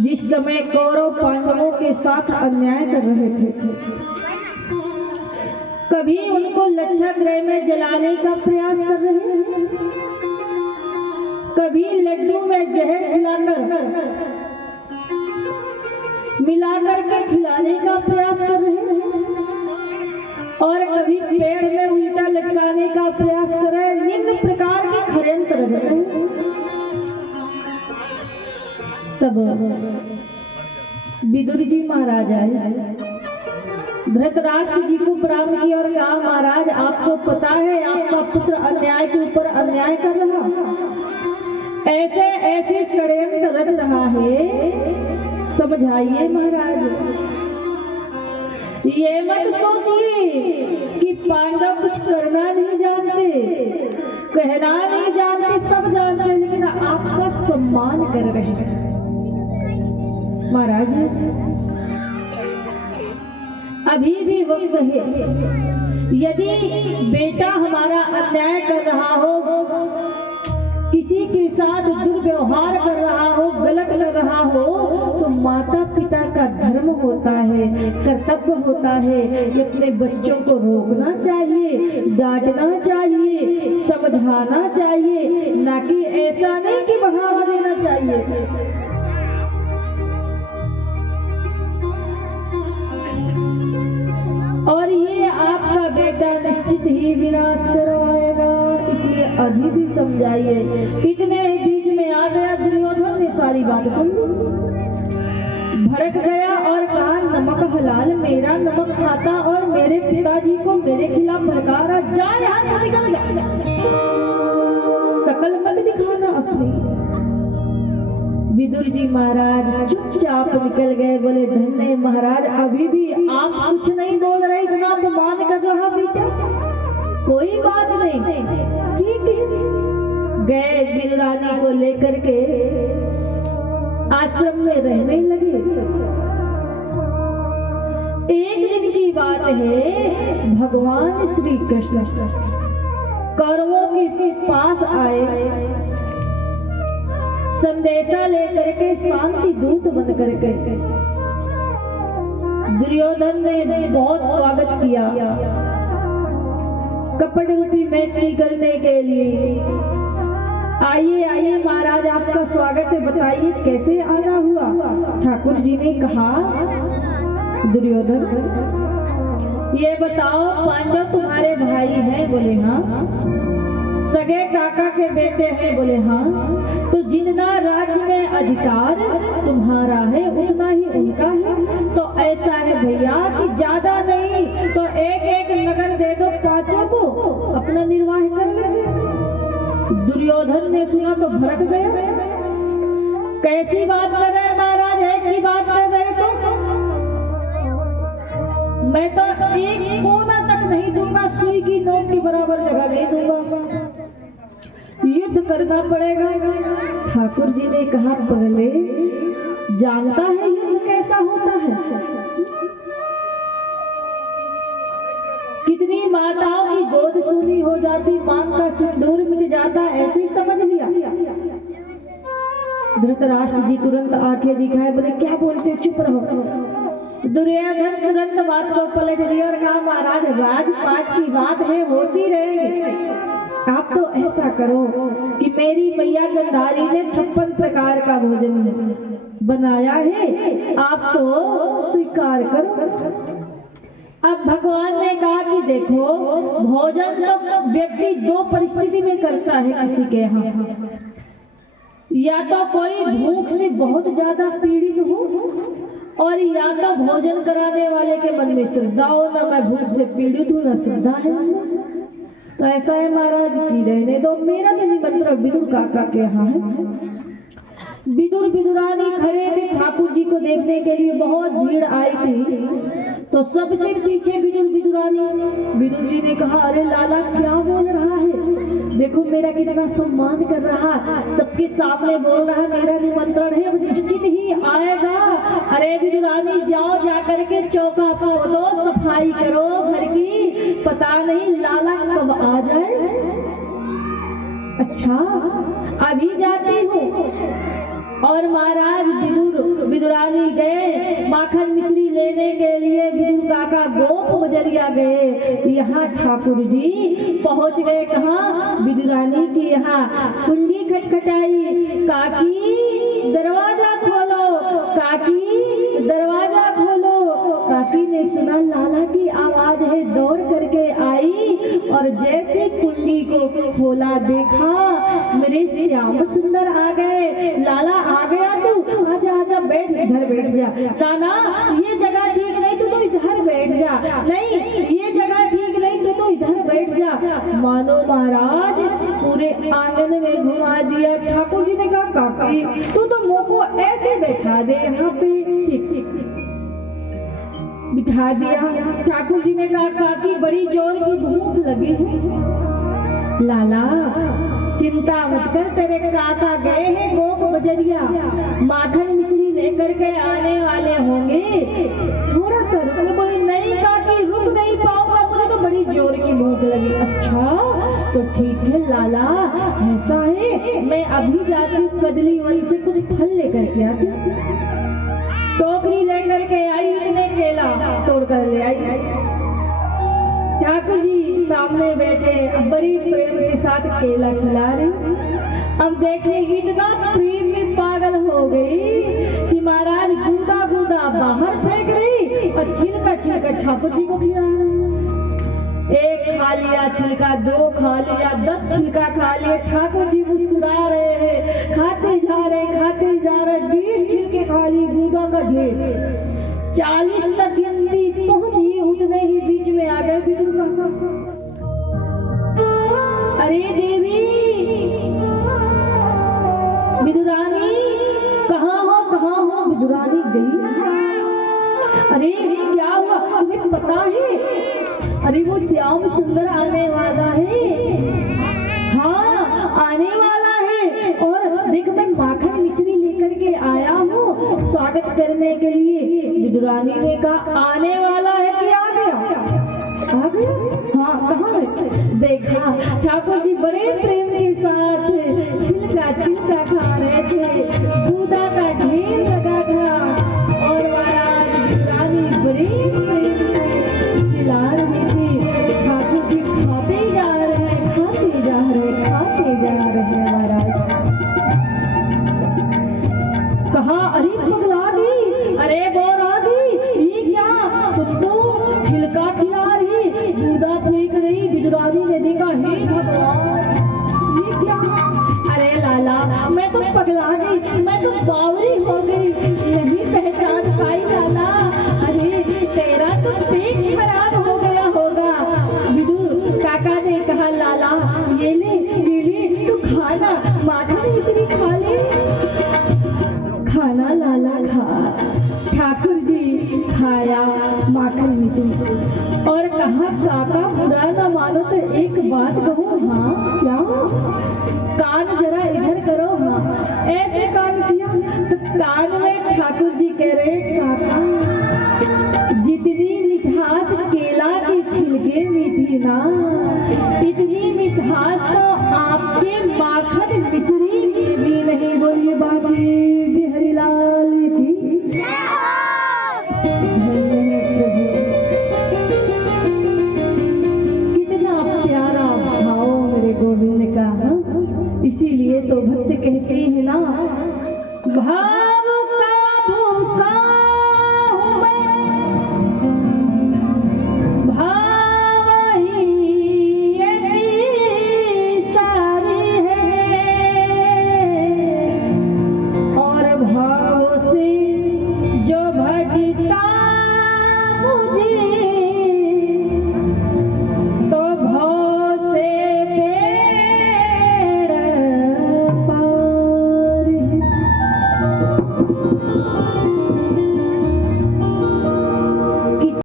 जिस समय कौरव पांडवों के साथ अन्याय कर रहे थे, कभी उनको लज्जा गृह में जलाने का प्रयास कर रहे हैं, कभी लड्डू में जहर मिलाकर के खिलाने का प्रयास कर रहे हैं, और कभी पेड़ में उल्टा लटकाने का प्रयास कर रहे हैं। निम्न प्रकार के षड्यंत्र रच रहे हैं। तब विदुर जी महाराज आए, धृतराष्ट्र जी को प्रणाम किया और कहा, महाराज आपको पता है आपका पुत्र अन्याय के ऊपर अन्याय कर रहा, ऐसे ऐसे षड्यंत्र रच रहा है, समझाइए महाराज। ये मत सोचिए कि पांडव कुछ करना नहीं जानते, कहना नहीं जानते, सब जानते, लेकिन आपका सम्मान कर रहे हैं। महाराज अभी भी वक्त है, यदि बेटा हमारा अन्याय कर रहा हो, किसी के साथ दुर्व्यवहार कर रहा हो, गलत कर रहा हो, तो माता पिता का धर्म होता है, कर्तव्य होता है कि अपने बच्चों को रोकना चाहिए, डांटना चाहिए, समझाना चाहिए, ना कि ऐसा नहीं कि बढ़ावा देना चाहिए। और ये आपका बेटा निश्चित ही विनाश करवाएगा, इसलिए अभी भी समझाइए। इतने बीच में आ गया दुर्योधन ने सारी बात सुन, भड़क गया और कहा, नमक हलाल, मेरा नमक खाता और मेरे पिताजी को मेरे खिलाफ भड़का रहा, जा यहाँ से निकल जा, शकल मत दिखाना अपनी। विदुर जी महाराज चुपचाप निकल गए, बोले, धन्य महाराज, अभी भी आप कुछ नहीं बोल रहे, इतना अपमान कर रहा बेटा, कोई बात नहीं, ठीक है। गए विदुरानी को लेकर के आश्रम में रहने लगे। एक दिन की बात है, भगवान श्री कृष्ण कौरवों के पास आए, संदेशा लेकर के, शांति दूत बन करके। दुर्योधन ने बहुत स्वागत किया, कपट रूपी मैत्री करने के लिए। आइए आइए महाराज, आपका स्वागत है, बताइए कैसे आना हुआ। ठाकुर जी ने कहा, दुर्योधन ये बताओ, पांडव तुम्हारे भाई हैं? बोले हाँ। सगे काका के बेटे हैं? बोले हाँ। तो जितना राज्य में अधिकार तुम्हारा है उतना ही उनका है। तो ऐसा है भैया कि ज्यादा नहीं तो एक एक नगर दे दो, पांचों को अपना निर्वाह कर लेंगे। दुर्योधन ने सुना तो भड़क गया, कैसी बात कर रहे हैं महाराज, एक की बात कर रहे तो मैं तो एक कोना तक नहीं दूंगा, सुई की नोक के बराबर जगह नहीं दूंगा, युद्ध करना पड़ेगा। ठाकुर जी ने कहा, पगले जानता है युद्ध कैसा होता है? कितनी माताओं की गोद सूनी हो जाती, मांग का सिंदूर मिट जाता, ऐसे ही समझ लिया। धृतराष्ट्र जी तुरंत आंखें दिखाए, बोले क्या बोलते, चुप रहो। दुर्योधन तुरंत बात को पलट लिया और कहा, महाराज राजपाट की बात है, होती रहेगी। आप तो ऐसा करो कि मेरी मैया गंधारी ने 56 प्रकार का भोजन बनाया है, आप तो स्वीकार करो। अब भगवान ने कहा कि देखो, भोजन तो व्यक्ति दो परिस्थिति में करता है किसी के यहाँ, या तो कोई भूख से बहुत ज्यादा पीड़ित हो और या तो भोजन कराने वाले के मन में श्रद्धा हो, ना मैं भूख से पीड़ित हूँ ना श्रद्धा है। तो ऐसा है महाराज की रहने दो, मेरा तो निमंत्रण विदुर काका के यहाँ है। विदुर विदुरानी खड़े थे ठाकुर जी को देखने के लिए, बहुत भीड़ आई थी। तो सबसे पीछे विदुर विदुरानी। विदुर जी ने कहा, अरे लाला क्या बोल रहा है, देखो मेरा कितना सम्मान कर रहा, सबके सामने बोल रहा, मेरा निमंत्रण है, अब निश्चित ही आएगा। अरे विदुरानी जाओ, जाकर के चौका पाओ दो, सफाई करो घर की, पता नहीं लाला कब आ जाए। अच्छा अभी जाती हूँ। और महाराज विदुर विदुरानी गए माखन मिश्री लेने के लिए, विदुर काका गोप बजरिया गए। यहाँ ठाकुर जी पहुंच गए कहाँ, विदुरानी की यहाँ कुंडी खटखटाई, काकी दरवाजा खोलो, काकी दरवाजा खोलो। काकी ने सुना लाला की आवाज है, दौड़ करके आई और जैसे कुंडी को खोला देखा मेरे श्याम सुंदर आ गए। लाला आ गया तू, आजा आजा बैठ, इधर बैठ जा। नाना ये जगह ठीक नहीं, तू तो इधर बैठ जा। नहीं ये जगह ठीक नहीं, तू तो इधर बैठ जा। मानो महाराज पूरे आंगन में घुमा दिया। ठाकुर जी ने कहा काकी तू तो मुँह को ऐसे बैठा दे यहाँ पे, ठीक ठीक बिठा दिया। ठाकुर जी ने कहा काकी बड़ी जोर की भूख लगी है। लाला चिंता मत कर, तेरे काका गए हैं गोप बजरिया, माखन मिश्री लेकर के आने वाले होंगे, थोड़ा सा रुक। बोली नहीं काकी रुक नहीं पाऊंगा, मुझे तो बड़ी जोर की भूख लगी। अच्छा तो ठीक है लाला, ऐसा है मैं अभी जाती हूँ कदली वन से कुछ फल लेकर के आती हूँ। टोकरी लेकर के आई, इतने केला तोड़ कर ले आई। ठाकुर जी सामने बैठे, बड़ी प्रेम के साथ केला खिला रही। अब देखिए इतना प्रेम में पागल हो गई कि महाराज गूदा गूदा बाहर फेंक रही और छिलका छिलका ठाकुर जी को खिला रही। एक खा लिया छिलका, दो खा लिया, 10 छिलका खा लिए। ठाकुर जी मुस्कुरा रहे हैं, खाते जा रहे 20 छिलके खा ली, गूदा का ढेर। 40 तक गिनती पहुंची, उतने ही बीच में आ गए विदुर काका। अरे देवी विदुरानी कहाँ हो? विदुरानी गई। अरे क्या हुआ तुम्हें पता है? अरे वो श्याम सुंदर आने वाला है। हाँ आने वाला है, और देख मैं माखन मिश्री लेकर के आया हूँ स्वागत करने के लिए। विदुरानी ने कहा आने वाला है कि आ गया? आ गया? हाँ कहाँ है? देखा ठाकुर जी बड़े प्रेम के साथ छिलका छिलका खा रहे थे, दूधा का ढेर लगा था, और महाराज विदुरानी बड़े प्रेम से खिला रही थी। ठाकुर जी खाते जा रहे महाराज। कहा अरे पगला दी, अरे बोरा दी, ये क्या तुम तो छिलका खिला रही, दूधा फेंक रही। विदुरानी ने देखा हे भगवान ये क्या? अरे लाला मैं तो पगला गई, मैं तो बावरी हो गई, नहीं पहचान पाई लाला। अरे तेरा तो पेट खराब हो गया होगा। विदुर काका ने कहा लाला ये ले तू खाना, माखन मिश्री खा ले। खाना लाला खा। ठाकुर जी खाया माखन मिश्री और कहा काका बुरा ना मानो तो एक बात कहूँ। हाँ क्या? कान जरा इधर करो। हाँ ऐसे कान किया तो कान में ठाकुर जी कह रहे काका जितनी मिठास केला के छिलके में थी ना, इतनी मिठास तो